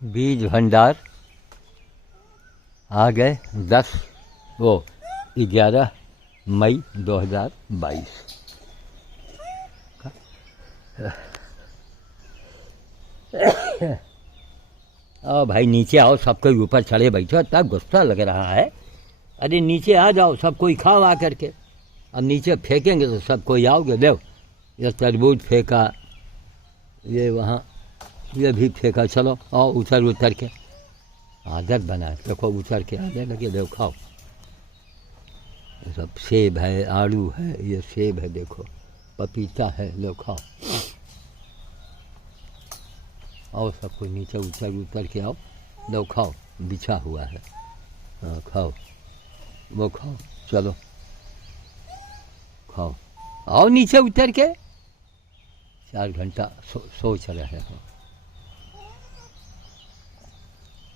बीज भंडार आ गए 11 मई 2022। आओ भाई नीचे आओ, सब कोई ऊपर चढ़े बैठो, इतना गुस्सा लग रहा है। अरे नीचे आ जाओ, सब कोई खाओ आ करके। अब नीचे फेंकेंगे तो सब कोई आओगे। देव ये तरबूज फेंका, ये वहाँ ये भी फेंका, चलो आओ उतर उतर के। आदत बना देखो, उतर के आने लगे। देव खाओ, ये सब सेब है, आड़ू है, ये सेब है, देखो पपीता है, लो खाओ। आओ सब कोई नीचे उतर के आओ, लो खाओ, बिछा हुआ है। हाँ खाओ, वो खाओ, चलो खाओ। आओ नीचे उतर के, 4 घंटा सोच रहे हो।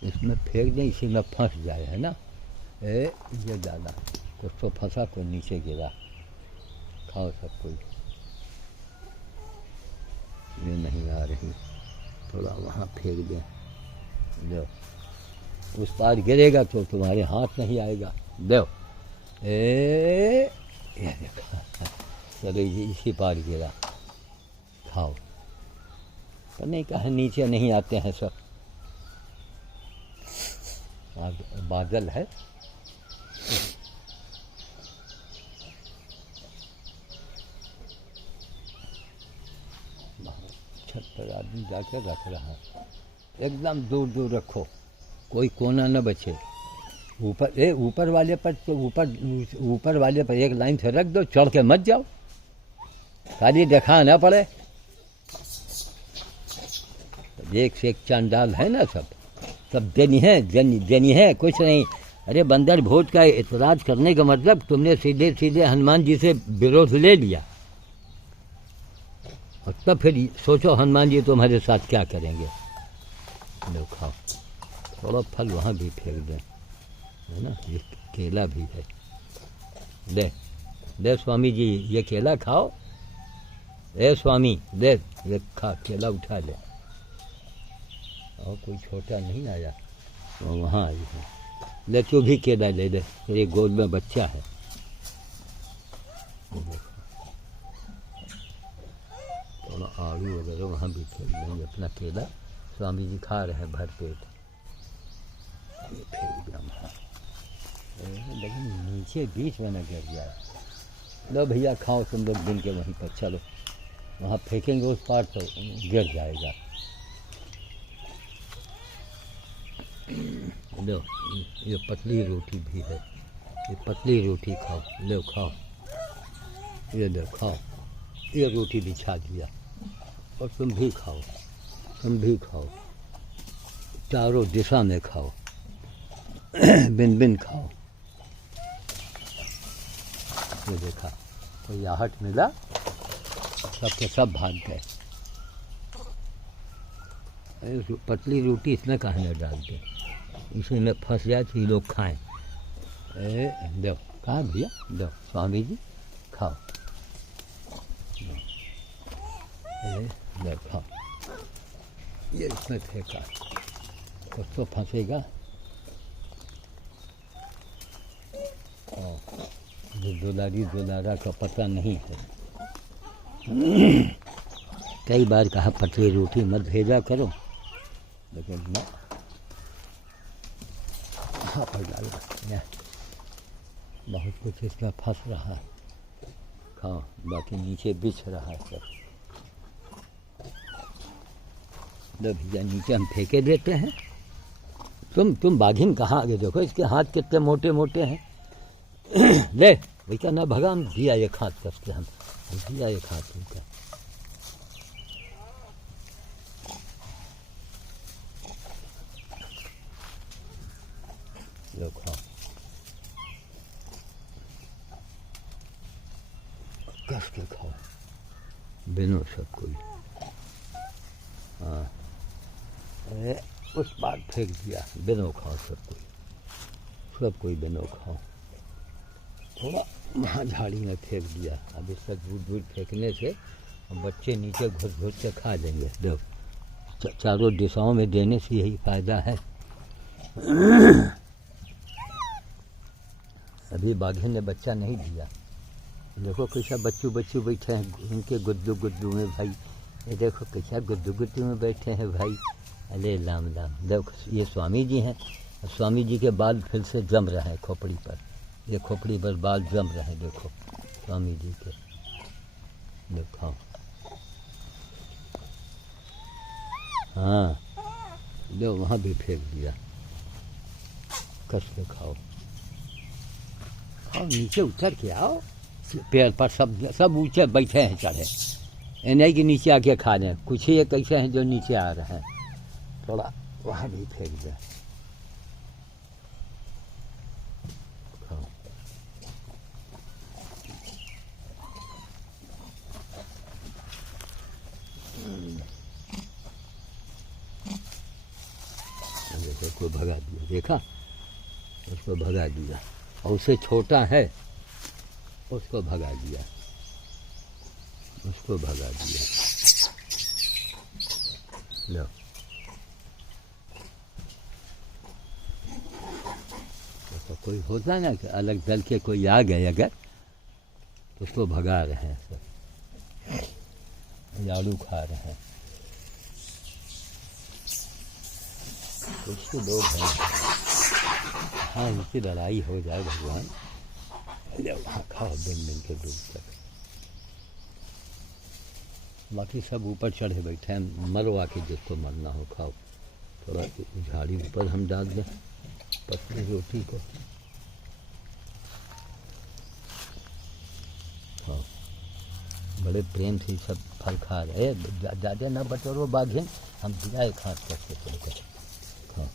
इसमें फेंक दें, इसी में फंस जाए, है ना। ये डाला कुछ तो फंसा, कोई नीचे गिरा। खाओ सब कोई। ये नहीं आ रही, थोड़ा वहाँ फेंक दें। दो उस पार गिरेगा तो तुम्हारे हाथ नहीं आएगा। दो ये देखा, चलो इसी पार गिरा। खाओ। पर नहीं कहा नीचे नहीं आते हैं सब। बादल है, छत पर आदमी जाकर रख रहा है। एकदम दूर दूर रखो, कोई कोना न बचे। ऊपर वाले पर तो ऊपर वाले पर एक लाइन से रख दो, चढ़ के मत जाओ, खाली देखा ना पड़े। एक से एक चांडाल है ना, सब देनी है, कुछ नहीं। अरे बंदर भोज का एतराज करने का मतलब, तुमने सीधे सीधे हनुमान जी से विरोध ले लिया, और तब फिर सोचो हनुमान जी तुम्हारे साथ क्या करेंगे। लो खाओ, थोड़ा फल वहाँ भी फेंक दें, है ना। ये केला भी है, दे स्वामी जी, ये केला खाओ। स्वामी दे, ये खा, केला उठा ले। और कोई छोटा नहीं आया, और वहाँ आई है, ले तू भी केला ले दे, तेरे गोद में बच्चा है। थोड़ा आलू वगैरह वहाँ भी फेंक देंगे, अपना केला स्वामी जी खा रहे हैं भर पेट। ये फेंक दिया वहाँ, लेकिन नीचे बीच में न गिर जाए। लो भैया खाओ तुम लोग दिन के वहीं पर, चलो वहाँ फेंकेंगे उस पार तो गिर जाएगा। लो ये पतली रोटी भी है, ये पतली रोटी खाओ, लो खाओ, ये लो खाओ। ये रोटी बिछा दिया, और तुम भी खाओ, तुम भी खाओ, चारों दिशा में खाओ, बिन बिन खाओ। ये देखा, कोई आहट मिला, सबके सब भाग गए। पतली रोटी इसमें कहाँ न डाल दे, इसी में फंस जाए तो ये लोग खाएं। दो, कहाँ भैया, दो स्वामी जी खाओ, दो खाओ। ये इसमें फेंका, कुछ तो फंसेगा। दुलारा का पता नहीं है। कई बार कहा पतली रोटी मत भेजा करो, लेकिन ना, वहाँ पर डाला, बहुत कुछ इसमें फंस रहा है। खाओ, बाकी नीचे बिछ रहा है सब। लो भैया नीचे हम फेंके देते हैं। तुम बाघिन कहाँ आगे देखो, इसके हाथ कितने मोटे मोटे हैं। ले भैया ना भगा, हम दिया एक हाथ कसते, हम दिया एक हाथ उनका। लो खाओ, कस के खाओ, बिनो सब कोई। हाँ उस बार फेंक दिया, बिनो खाओ सब कोई बिनो खाओ। थोड़ा वहाँ झाड़ी में फेंक दिया, अब इसका दूर दूर फेंकने से बच्चे नीचे घुस घुस के खा लेंगे। दो चारों दिशाओं में देने से यही फायदा है। अभी बाघिन ने बच्चा नहीं दिया। देखो कैसा बच्चू बैठे हैं उनके गुद्दू गुद्दू में भाई। ये देखो कैसा गुद्दू गुद्दू में बैठे हैं भाई। अरे लाम लाम। देखो ये स्वामी जी हैं। स्वामी जी के बाल फिर से जम रहे हैं खोपड़ी पर। ये खोपड़ी पर बाल जम रहे हैं देखो स्वामी जी के। देखो हाँ, लो वहाँ भी फेंक दिया। कस के खाओ, खाओ नीचे उतर के आओ। पेड़ पर सब ऊंचे बैठे हैं चढ़े। ये नहीं कि नीचे आके खा लें। कुछ ही कैसे हैं जो नीचे आ रहे हैं। थोड़ा वहाँ भी फेंक दें। खाओ। देखो भगा दिया, देखा उसको भगा दिया। और उससे छोटा है उसको भगा दिया, उसको भगा दिया। लो तो कोई होता ना कि अलग दल के कोई आ गए अगर तो उसको भगा रहे हैं सब। झाड़ू खा रहे हैं। कुछ तो लोग हैं हाँ इनकी लड़ाई हो जाए भगवान। वहाँ खाओ दिन के दूर तक। बाकी सब ऊपर चढ़े बैठे हैं। मरवा के जिसको मरना हो खाओ। थोड़ा झाड़ी ऊपर हम डाल दें पतली रोटी को। खाओ बड़े प्रेम से सब फल खा रहे। ज़्यादा ना बटोरो बाघिन, हम दिया एक हाथ करके तुमको। खाओ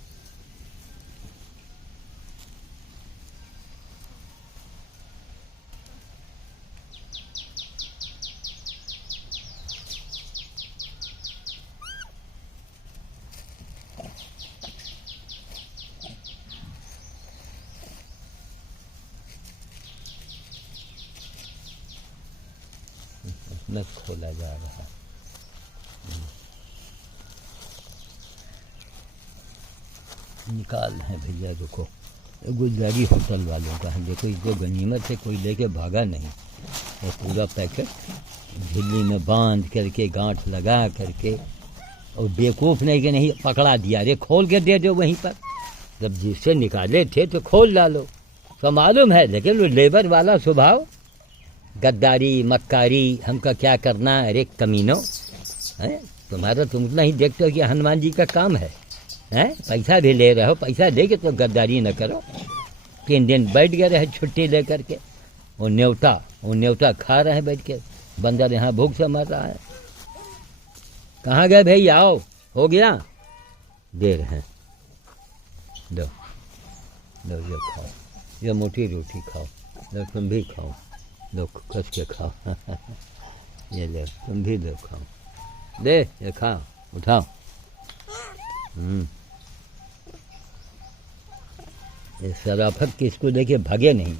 नस खोला जा रहा है। निकाल हैं भैया। देखो गुजराती होटल वालों का है। देखो इसको गनीमत से कोई लेके भागा नहीं। ये पूरा पैकेट झिल्ली में बांध करके गांठ लगा करके और बेवकूफ़ नहीं कि नहीं पकड़ा दिया। अरे खोल के दे दो वहीं पर। जब जिससे निकाले थे तो खोल डालो। तो मालूम है लेकिन वो लेबर वाला स्वभाव, गद्दारी मक्कारी, हमका क्या करना। अरे कमीनो है तुम्हारा, तुम उतना ही देखते हो कि हनुमान जी का काम है। हैं पैसा भी ले रहे हो, पैसा दे के तो गद्दारी न करो। 3 दिन बैठ गए रहे छुट्टी लेकर के। वो न्योता खा रहे हैं बैठ के। बंदर यहाँ भूख से मर रहा है। कहाँ गए भाई, आओ हो गया। दे रहे हैं, दो ये खाओ, ये मोटी रोटी खाओ। लो तुम भी खाओ, लो कस के खाओ। ये ले तुम भी लो खाओ। दे ये खाओ, उठाओ। ये शराफत की इसको देखिए भगे नहीं।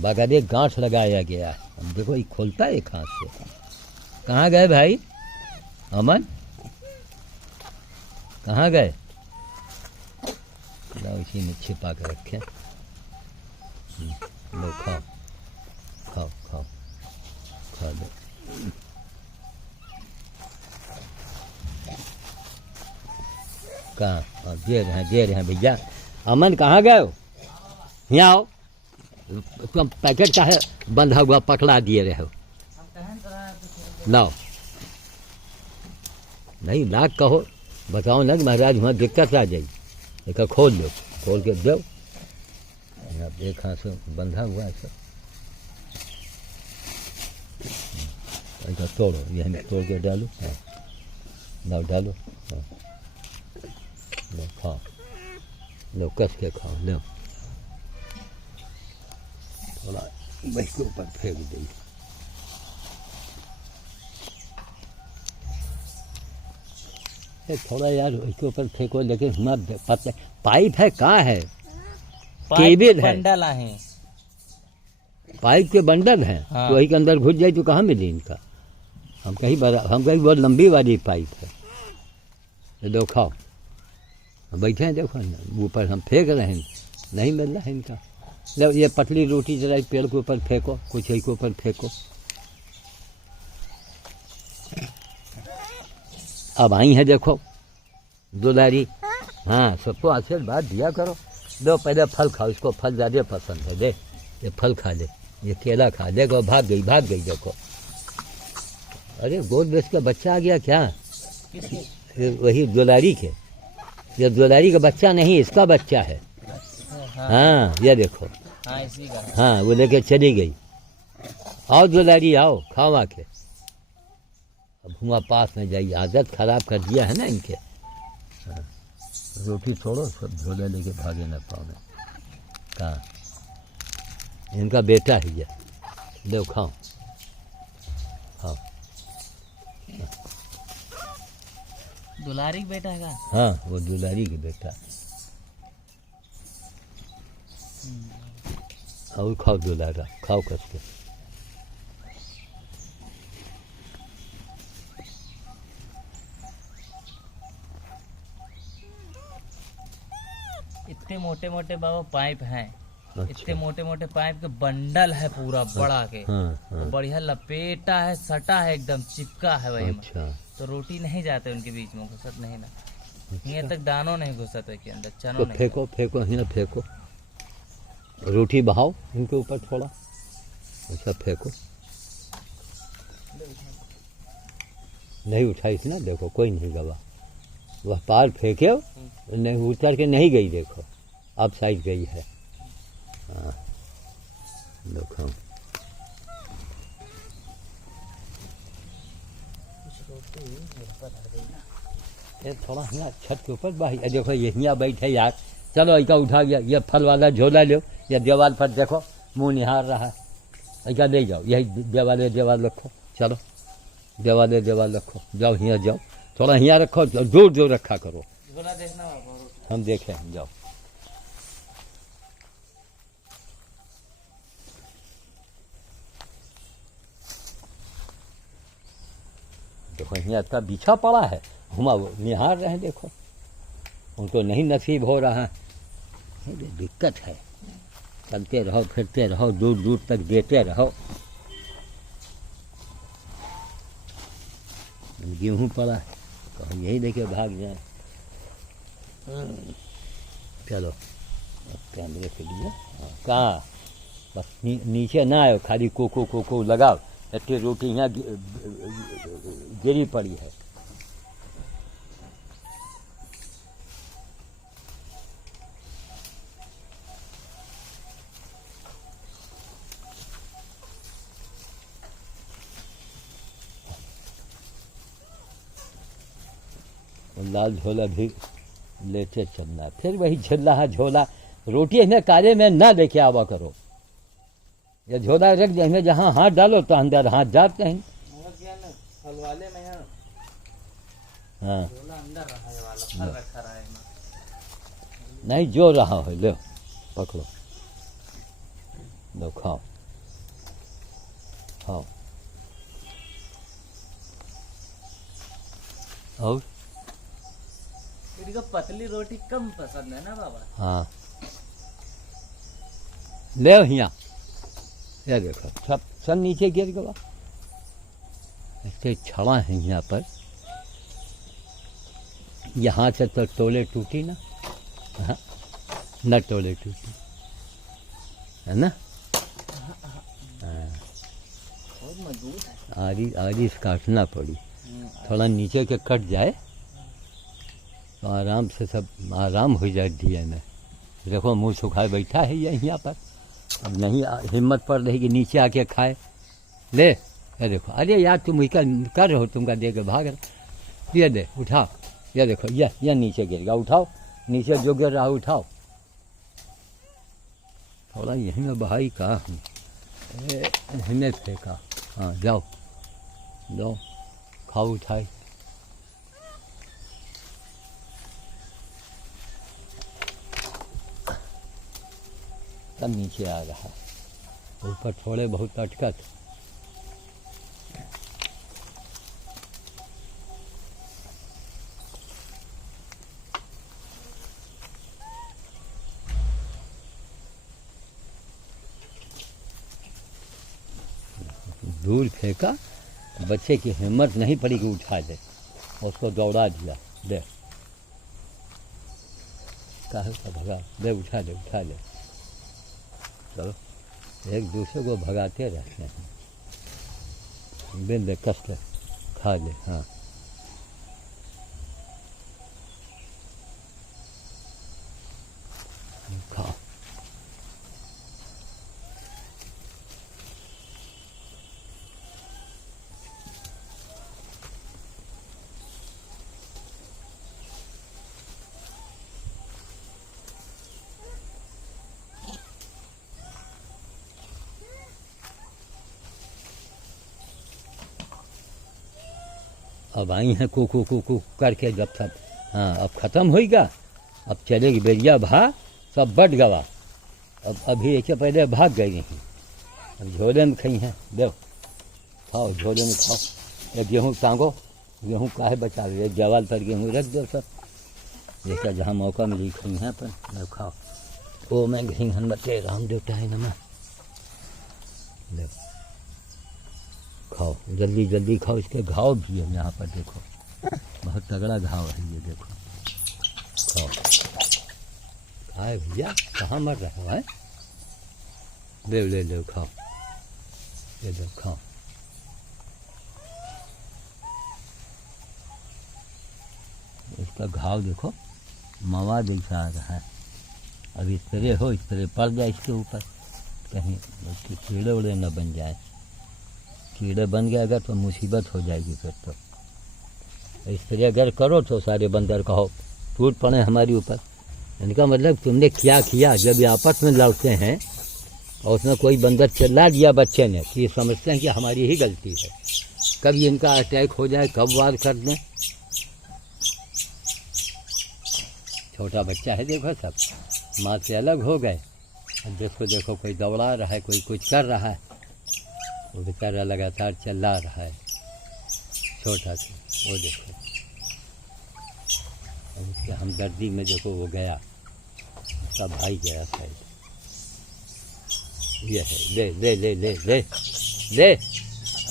बाकायदे गांठ लगाया गया है। अब देखो ये खोलता है एक हाथ से। कहाँ गए भाई अमन, कहाँ गए। लो इसी में छिपा के रखे। लो खाओ खाओ खाओ खा दो। कहाँ दे रहे हैं भैया। अमन कहाँ गए हो, यहाँ आओ। तुम पैकेट का है बंधा हुआ पकड़ा दिए रहे हो। लाओ नहीं लाख कहो, बताओ ना कि महाराज वहाँ दिक्कत आ जाएगी। एक खोल दो, खोल के दो। एक हाथ से बंधा हुआ है सब। ऐसा तोड़ो, यही तोड़ के डालो। हाँ लाओ डालो। हाँ लो खाओ, लो कस के खाओ। लो थोड़ा बस के ऊपर फेंक दी। थोड़ा यार इसके ऊपर फेंको, लेकिन हमारा पता पाइप है कहाँ है, केबल है, बंडल है, पाइप के बंडल हैं। हाँ। तो वही के अंदर घुस जाए तो कहाँ मिली इनका। हम कहीं बहुत लंबी वाली पाइप है। ये दो खाओ, बैठे हैं देखो ना, ऊपर हम फेंक रहे हैं, नहीं मिल रहा है इनका। लो ये पतली रोटी जरा पेड़ के ऊपर फेंको, कुछ के ऊपर फेंको। अब आई है देखो दुलारी, हाँ सबको आशीर्वाद दिया करो। दो पहले फल खाओ, इसको फल ज़्यादा पसंद है, दे ये फल खा ले, ये केला खा, देखो भाग गई देखो। अरे गोद बेच का बच्चा आ गया क्या? वही दुलारी के, ये दुलारी का बच्चा नहीं, इसका बच्चा है। हाँ ये देखो, हाँ इसी का। हाँ वो लेके चली गई। आओ दुलारी आओ, खाओ आके। अब हुआ पास में जाइए, आदत खराब कर दिया है ना इनके। हाँ रोटी छोड़ो, सब झोला लेके भागे न पाओ। कहाँ इनका बेटा है ये, लो खाओ खाओ। दुलारी का बेटा है का? हाँ वो दुलारी के बेटा। और खाओ दुलारा, खाओ कस के। इतने मोटे मोटे बाबा पाइप हैं। अच्छा। इतने मोटे मोटे पाइप के बंडल है पूरा बड़ा के। हाँ हाँ तो बढ़िया लपेटा है, सटा है, एकदम चिपका है वही में। अच्छा तो रोटी नहीं जाते उनके बीच में, घुसत नहीं ना। यहाँ तक दानों नहीं घुसत है के अंदर, तो चनो नहीं। फेंको फेंको, यहाँ फेंको, रोटी बहाओ इनके ऊपर थोड़ा, अच्छा फेंको। नहीं उठाई थी ना, देखो कोई नहीं गवा, वह पार फेंके नहीं, उतर के नहीं गई, देखो अब साइड गई है। हाँ देखो ये थोड़ा यहाँ छत के ऊपर बाही, देखो ये यहाँ बैठे यार। चलो ऐका उठा गया, ये फल वाला झोला लो, ये दीवार पर देखो मुंह निहार रहा है, ऐका ले जाओ, यही दीवार रखो। चलो दीवार रखो, जाओ यहाँ जाओ, थोड़ा यहाँ रखो, दूर रखा करो। झोला देखना बाबा। हम देखें, जाओ। देखो यहाँ का बिछा पड़ा है, हुआ वो निहार रहे, देखो उनको नहीं नसीब हो रहा है। ये दिक्कत है, चलते रहो फिरते रहो, दूर तक देते रहो। गेहूँ पड़ा है, कहो यही देखे भाग जाए। चलो कैमरे के लिए, हाँ कहाँ बस नीचे ना आयो, खाली कोको लगाओ। इतनी रोटी यहाँ गिरी पड़ी है। लाल झोला भी लेते चलना, फिर वही झोला रोटी इन्हें काले में ना लेके आवा करो। ये झोला रख दे, इनमें जहाँ हाथ डालो तो अंदर हाथ जाते हैं। फल वाले में है। हाँ झोला अंदर रहा है वाला, फल रखा रहा है। नहीं जो रहा है लो पकड़ो, लो खाओ खाओ। और इनको पतली रोटी कम पसंद है ना बाबा। हाँ ले यहाँ, ये देखो सब नीचे गिर गया। ऐसे छड़ा है यहाँ पर, यहाँ से तो टोले टूटी ना, हाँ न टोले टूटी है ना। बहुत मजबूत है। आरी काटना पड़ी, थोड़ा नीचे के कट जाए तो आराम से सब आराम हो जाए दिए में। देखो मुंह सुखाए बैठा है ये यहाँ पर, अब नहीं हिम्मत पड़ रही कि नीचे आके खाए। ले ये देखो, अरे यार तुम इसका कर रहे हो, तुमका दे के भाग रहे। ये दे उठाओ, ये देखो ये नीचे गिर गया, उठाओ नीचे जो गिर रहा उठाओ। थोड़ा यहीं में बहाई का हिम्मत फेंका। हाँ जाओ जाओ खाओ उठाई। तब नीचे आ रहा, ऊपर थोड़े बहुत अटकत। दूर फेंका, बच्चे की हिम्मत नहीं पड़ी कि उठा ले, उसको दौड़ा दिया, दे काहे का भगा, दे उठा ले उठा ले। चलो एक दूसरे को भगाते रहते हैं, बिन दे कष्ट खा ले। हाँ खाओ। अब आई हैं कुकू कुकू करके जब सब। हाँ अब ख़त्म होएगा, अब चलेगी बेरिया भा, सब बट गवा। अब अभी एक पहले भाग गई नहीं, अब झोले में खाई हैं, दो खाओ, झोले में खाओ। ये गेहूँ टांगो, गेहूँ काहे बचा लो, जवाल पर गेहूँ रख दो सब, जैसा जहाँ मौका मिली खाई हैं अपन, लो खाओ। ओ मैं घी हनुमते राम देवता है नमा, लो खाओ, जल्दी जल्दी खाओ। इसके घाव भी है यहाँ पर, देखो बहुत तगड़ा घाव है ये, देखो खाओ। खाए भैया, कहाँ मर रहा है, ले लो खाओ, ये लो खाओ। इसका घाव देखो मवा दिखा रहा है। अब इस तरह हो, इस तरह पड़ जाए इसके ऊपर, कहीं उसके कीड़े उड़े न बन जाए। कीड़े बन गया अगर तो मुसीबत हो जाएगी फिर तो। इस तरह अगर करो तो सारे बंदर कहो टूट पड़े हमारी ऊपर। इनका मतलब तुमने क्या किया। जब ये आपस में लड़ते हैं और उसमें कोई बंदर चिल्ला दिया बच्चे ने, तो ये समझते हैं कि हमारी ही गलती है। कब इनका अटैक हो जाए, कब वार कर दें। छोटा बच्चा है देखो, सब माँ से अलग हो गए। अब जिसको देखो कोई दौड़ा रहा है, कोई कुछ कर रहा है, वो बेचारा लगातार चिल्ला रहा है छोटा सा, वो देखो। अब उसके हमदर्दी में देखो वो गया, उसका भाई गया शायद। ये है, ले ले ले ले ले ले,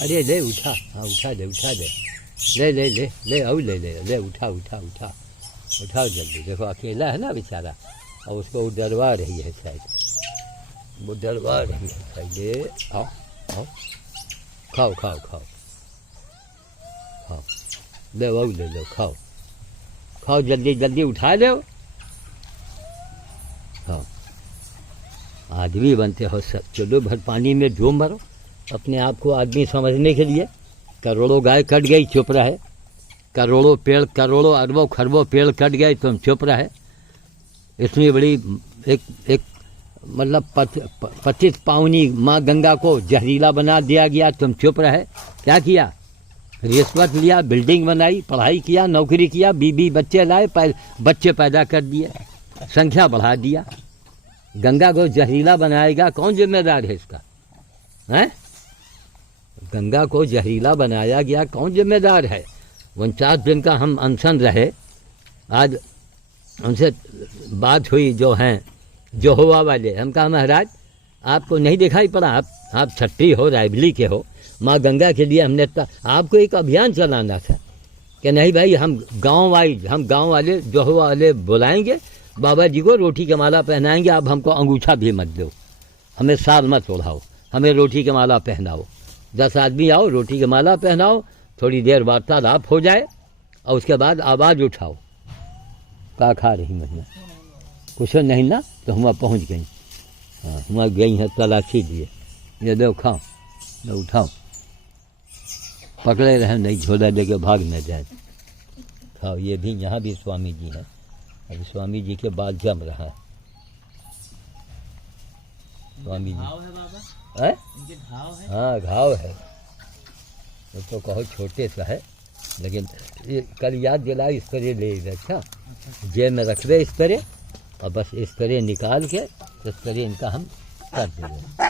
अरे ले उठा, हाँ उठा दे उठा दे, ले ले ले ले और ले ले ले, उठा उठा उठा उठाओ जल्दी। देखो अकेला है ना बेचारा, और उसको वो डरवा रही है शायद, वो डरवा रही है शायद। ये आओ आओ, खाओ खाओ खाओ खाओ, ले वो ले लो, खाओ खाओ, जल्दी जल्दी उठा लो, खाओ। आदमी बनते हो सब, चलो भर पानी में डूब मरो अपने आप को आदमी समझने के लिए। करोड़ों गाय कट गई, चुप रहे। करोड़ों पेड़, करोड़ों अरबों खरबों पेड़ कट गए, तुम चुप रहे। इतनी बड़ी एक मतलब 25 पावनी माँ गंगा को जहरीला बना दिया गया, तुम चुप रहे। क्या किया, रिश्वत लिया, बिल्डिंग बनाई, पढ़ाई किया, नौकरी किया, बीबी बच्चे लाए, बच्चे पैदा कर दिए, संख्या बढ़ा दिया। गंगा को जहरीला बनाएगा कौन जिम्मेदार है इसका, हैं? गंगा को जहरीला बनाया गया, कौन जिम्मेदार है। 49 दिन का हम अनशन रहे। आज उनसे बात हुई जो हैं यहोवा वाले, हम कहा महाराज आपको नहीं दिखाई पड़ा, आप छठी हो, रायबली के हो, माँ गंगा के लिए हमने आपको एक अभियान चलाना था कि नहीं भाई, हम गांव वाले यहोवा वाले बुलाएंगे, बाबा जी को रोटी की माला पहनाएंगे, आप हमको अंगूठा भी मत दो, हमें साल मत ओढ़ाओ, हमें रोटी की माला पहनाओ। 10 आदमी आओ, रोटी की माला पहनाओ, थोड़ी देर वार्तालाप हो जाए और उसके बाद आवाज़ उठाओ, क्या खा रही महिला, कुछ नहीं ना, तो हम पहुँच गई। हाँ हम गई हैं तलाशी लिए, ये दो खाओ, लो उठाओ, पकड़े रहे नहीं, झोला लेके भाग न जाए। खाओ, ये भी यहाँ भी स्वामी जी हैं, अभी स्वामी जी के बाद जम रहा है स्वामी जी। घाव है बाबा, है? इनके घाव है। हाँ घाव है, तो कहो छोटे सा है, लेकिन ये कल याद दिला, इस तरह ले रखा, जेब में रख दे इस तरह, और बस इस तरह निकाल के इस तरह इनका हम कर देंगे।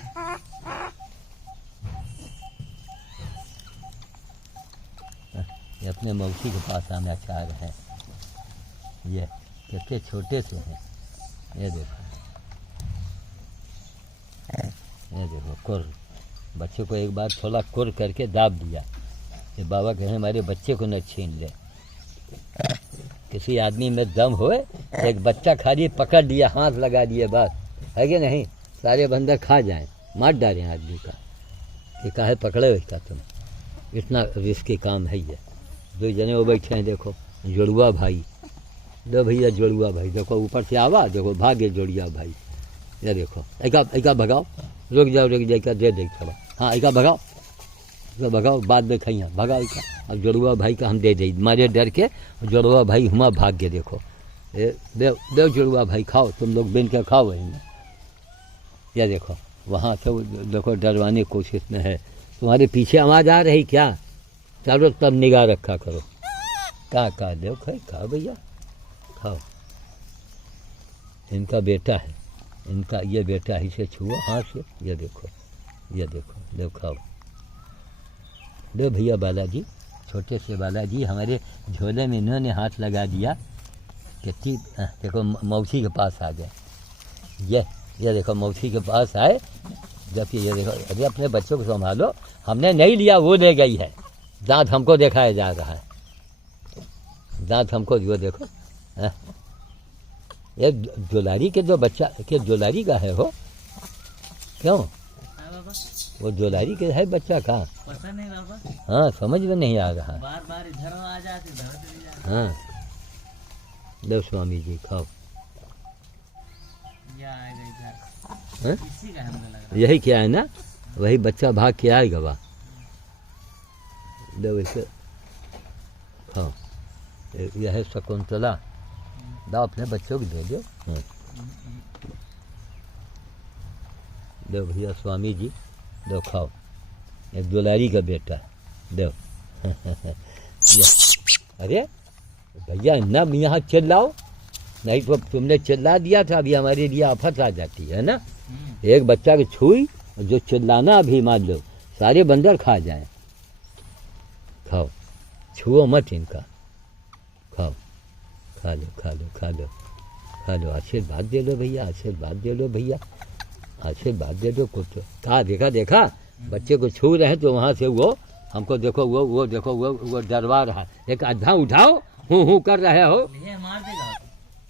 ये अपने मौसी के पास आना चाह रहे हैं, ये कितने छोटे से हैं, ये देखो कुर, बच्चे को एक बार थोड़ा कुर करके दाब दिया कि बाबा कहें हमारे बच्चे को न छीन ले। किसी आदमी में दम होए, एक बच्चा खाली पकड़ दिया, हाथ लगा दिए, बस है कि नहीं, सारे बंदर खा जाएं, मार डालें आदमी का। कि काहे पकड़े इसका तुम, इतना रिस्की काम है ये। दो जने वो बैठे हैं, देखो जुड़वा भाई, दो भैया जुड़वा भाई, देखो ऊपर से आवा, देखो भागे जुड़िया भाई, ये देखो ऐका भगाओ, रुक जाओ का दे दे थोड़ा, हाँ ऐका भगाओ, तो भगाओ, बाद में खइया भगाओ का। अब जुड़वा भाई का हम दे दे, मारे डर के जुड़वा भाई हुआ भाग के, देखो देव जुड़वा भाई खाओ, तुम लोग बिन के खाओ वहीं में। या देखो वहाँ से देखो डरवाने की कोशिश में है, तुम्हारे पीछे आवाज़ आ रही क्या, चारों तब निगाह रखा करो। का देव खाए, खाओ भैया खाओ। इनका बेटा है, इनका ये बेटा है, इसे छुओ हाथ से, ये देखो देव खाओ। दो भैया बालाजी, छोटे से बालाजी हमारे झोले में इन्होंने हाथ लगा दिया कि ठीक, देखो मौसी के पास आ गए, ये देखो मौसी के पास आए, जबकि ये देखो अरे अपने बच्चों को संभालो, हमने नहीं लिया, वो ले गई है, दांत हमको दिखाया जा रहा है, दांत हमको जो देखो। ये दुलारी के जो बच्चा के दुलारी का है हो, क्यों वो दुलारी के है बच्चा का, पता नहीं बाबा, हाँ समझ में नहीं आ रहा। बार बार इधर आ जाते, इधर चली जाते। हाँ देव स्वामी जी खाओ। या आएगा इधर, हाँ? इसी का हमने लगा। यही क्या है ना, वही बच्चा भाग के आएगा वाह। देव इसे खाओ, यह है शकुंतला, दाओ अपने बच्चों को दे दो। हाँ। दो भैया स्वामी जी, दो खाओ, एक दुलारी का बेटा दो। अरे भैया न यहाँ चिल्लाओ, नहीं तो तुमने चिल्ला दिया था, अभी हमारे लिए आफत आ जाती है ना। एक बच्चा को छुई, जो चिल्लाना अभी मान लो सारे बंदर खा जाएं। खाओ, छुओ मत इनका, खाओ, खा लो खा लो खा लो खा लो, आशीर्वाद दे लो भैया, आशीर्वाद दे लो भैया, आशीर्वाद दे दो कुछ। कहा देखा बच्चे को छू रहे तो वहाँ से वो हमको देखो, वो देखो वो डरवा रहा, एक आधा उठाओ, हूँ कर रहे हो, लिए मार देगा,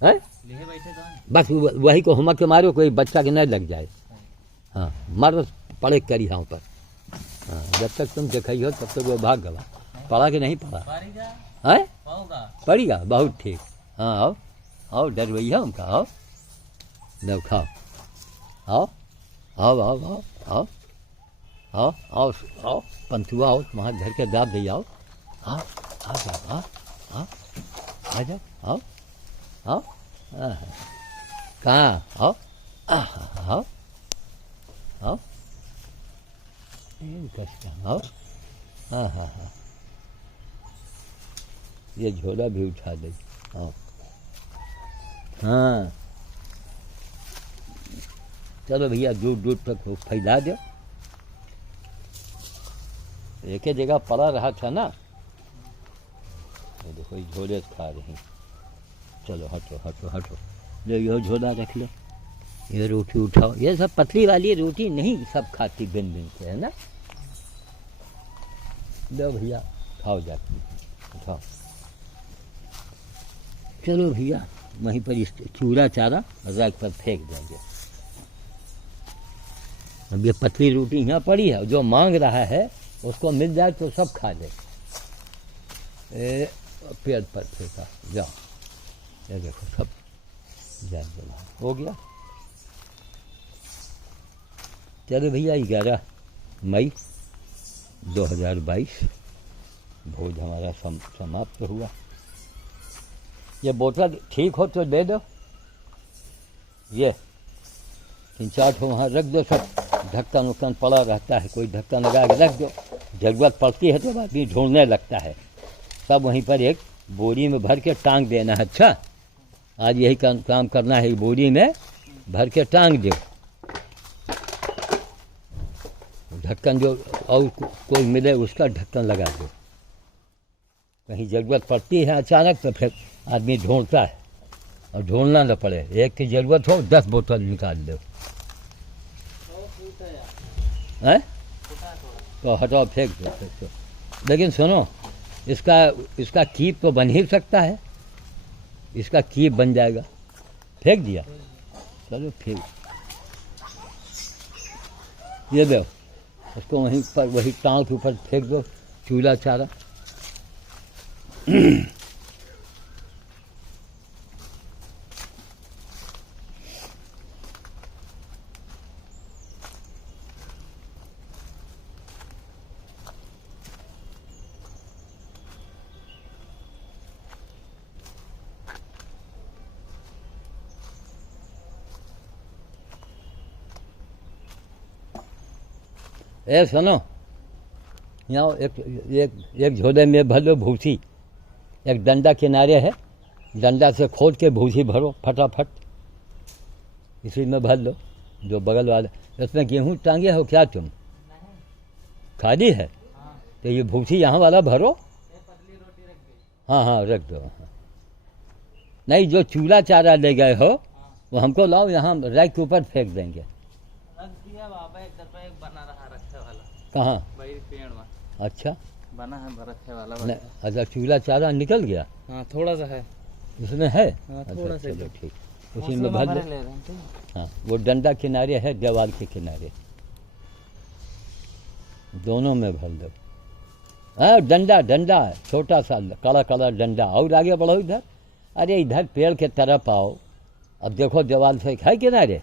हैं? लिए बैठे तो बस वही को हम के मारो, कोई बच्चा के नहीं लग जाए। हाँ मारो, पड़े करी हाँ पर। हाँ जब तक तुम दिखाई हो तब तक वो भाग गवा, पड़ा कि नहीं पड़ा है, पड़ेगा, बहुत ठीक। हाँ आओ डर भैया हमका, आओ दो खाओ, आओ आओ आओ आओ आओ आओ आओ आओ पंथुआ आओ, वहाँ घर के दाब दे आओ, आओ आओ आओ आओ आ जाओ, आओ आओ, कहाँ आओ, आओ आओ आओ, हाँ ये झोला भी उठा दे, आओ। हाँ चलो भैया, दूर तक फैला दो, एक ही जगह पड़ा रहा था ना, ये देखो ये झोले खा रही। चलो हटो, लो ये झोला रख लो, ये रोटी उठाओ, ये सब पतली वाली रोटी नहीं सब खाती बिन से, है ना। लो भैया खाओ जाती, उठाओ। चलो भैया वहीं पर इस चूरा चारा रख पर फेंक देंगे। अब ये पतली रोटी यहाँ पड़ी है, जो मांग रहा है उसको मिल जाए तो सब खा ले। पेड़ पर फेंका, जाओ, ये देखो सब जान जला हो गया। चलो भैया 11 मई 2022 भोज हमारा समाप्त हुआ। ये बोतल ठीक हो तो दे दो, ये 3-4 ठो वहाँ रख दो, सब ढक्कन उक्कन पड़ा रहता है, कोई ढक्कन लगा के रख दो, जरूरत पड़ती है तो आदमी ढूंढने लगता है। सब वहीं पर एक बोरी में भर के टांग देना है। अच्छा आज यही काम करना है, बोरी में भर के टांग दो, ढक्कन जो और कोई मिले उसका ढक्कन लगा दो, कहीं ज़रूरत पड़ती है अचानक तो फिर आदमी ढूंढता है, और ढूंढना न पड़े, एक की ज़रूरत हो 10 बोतल निकाल दो। हैं? तो हटाओ, फेंक दो, फेंक दो। लेकिन सुनो, इसका इसका कीप तो बन ही सकता है, इसका कीप बन जाएगा। फेंक दिया, चलो फेंक, ये दो, उसको वहीं पर, वही टाँग के ऊपर फेंक दो चूल्हा चारा। ए सुनो, यहाँ एक एक एक झोले में भर लो भूसी, एक डंडा किनारे है, डंडा से खोद के भूसी भरो फटाफट, इसी में भर लो, जो बगल वाले। इसमें गेहूँ टांगे हो क्या तुम? खाली है? तो ये भूसी यहाँ वाला भरो। हाँ हाँ रख दो। हाँ। नहीं, जो चूल्हा चारा ले गए हो वो हमको लाओ, यहाँ रैक के ऊपर फेंक देंगे। रख दिया बाबा, एक तरफ एक बना रहा रखे वाला। कहाँ? वही पेड़ में। अच्छा, बना है रखे वाला। नहीं, अच्छा चूल्हा चारा निकल गया? हाँ थोड़ा सा है उसमें है? हाँ, अच्छा, थोड़ा सा चलो ही। ठीक, उसी में भर लो। हाँ, वो डंडा किनारे है, दीवार के किनारे, दोनों में भर दो। हाँ, डंडा डंडा है, छोटा सा काला काला डंडा। और आगे बढ़ो इधर, अरे इधर पेड़ के तरफ आओ। अब देखो दीवार से है किनारे,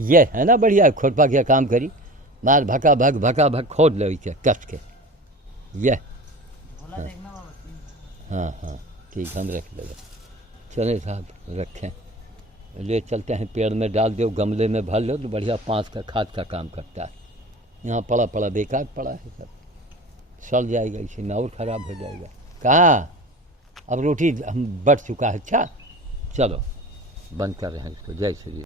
ये है ना बढ़िया, खुरपा के काम करी, मार भका भक खोद लो इसे कस के, ये। हाँ हाँ ठीक, हम रख लेंगे। चले साहब, रखें, ले चलते हैं, पेड़ में डाल दो, गमले में भर लो तो बढ़िया 5 का खाद का काम करता है। यहाँ पड़ा पड़ा बेकार पड़ा है, सब सड़ जाएगा, इसी में और ख़राब हो जाएगा। कहाँ अब रोटी हम बढ़ चुका है। अच्छा चलो बंद कर रहे हैं इसको। जय श्री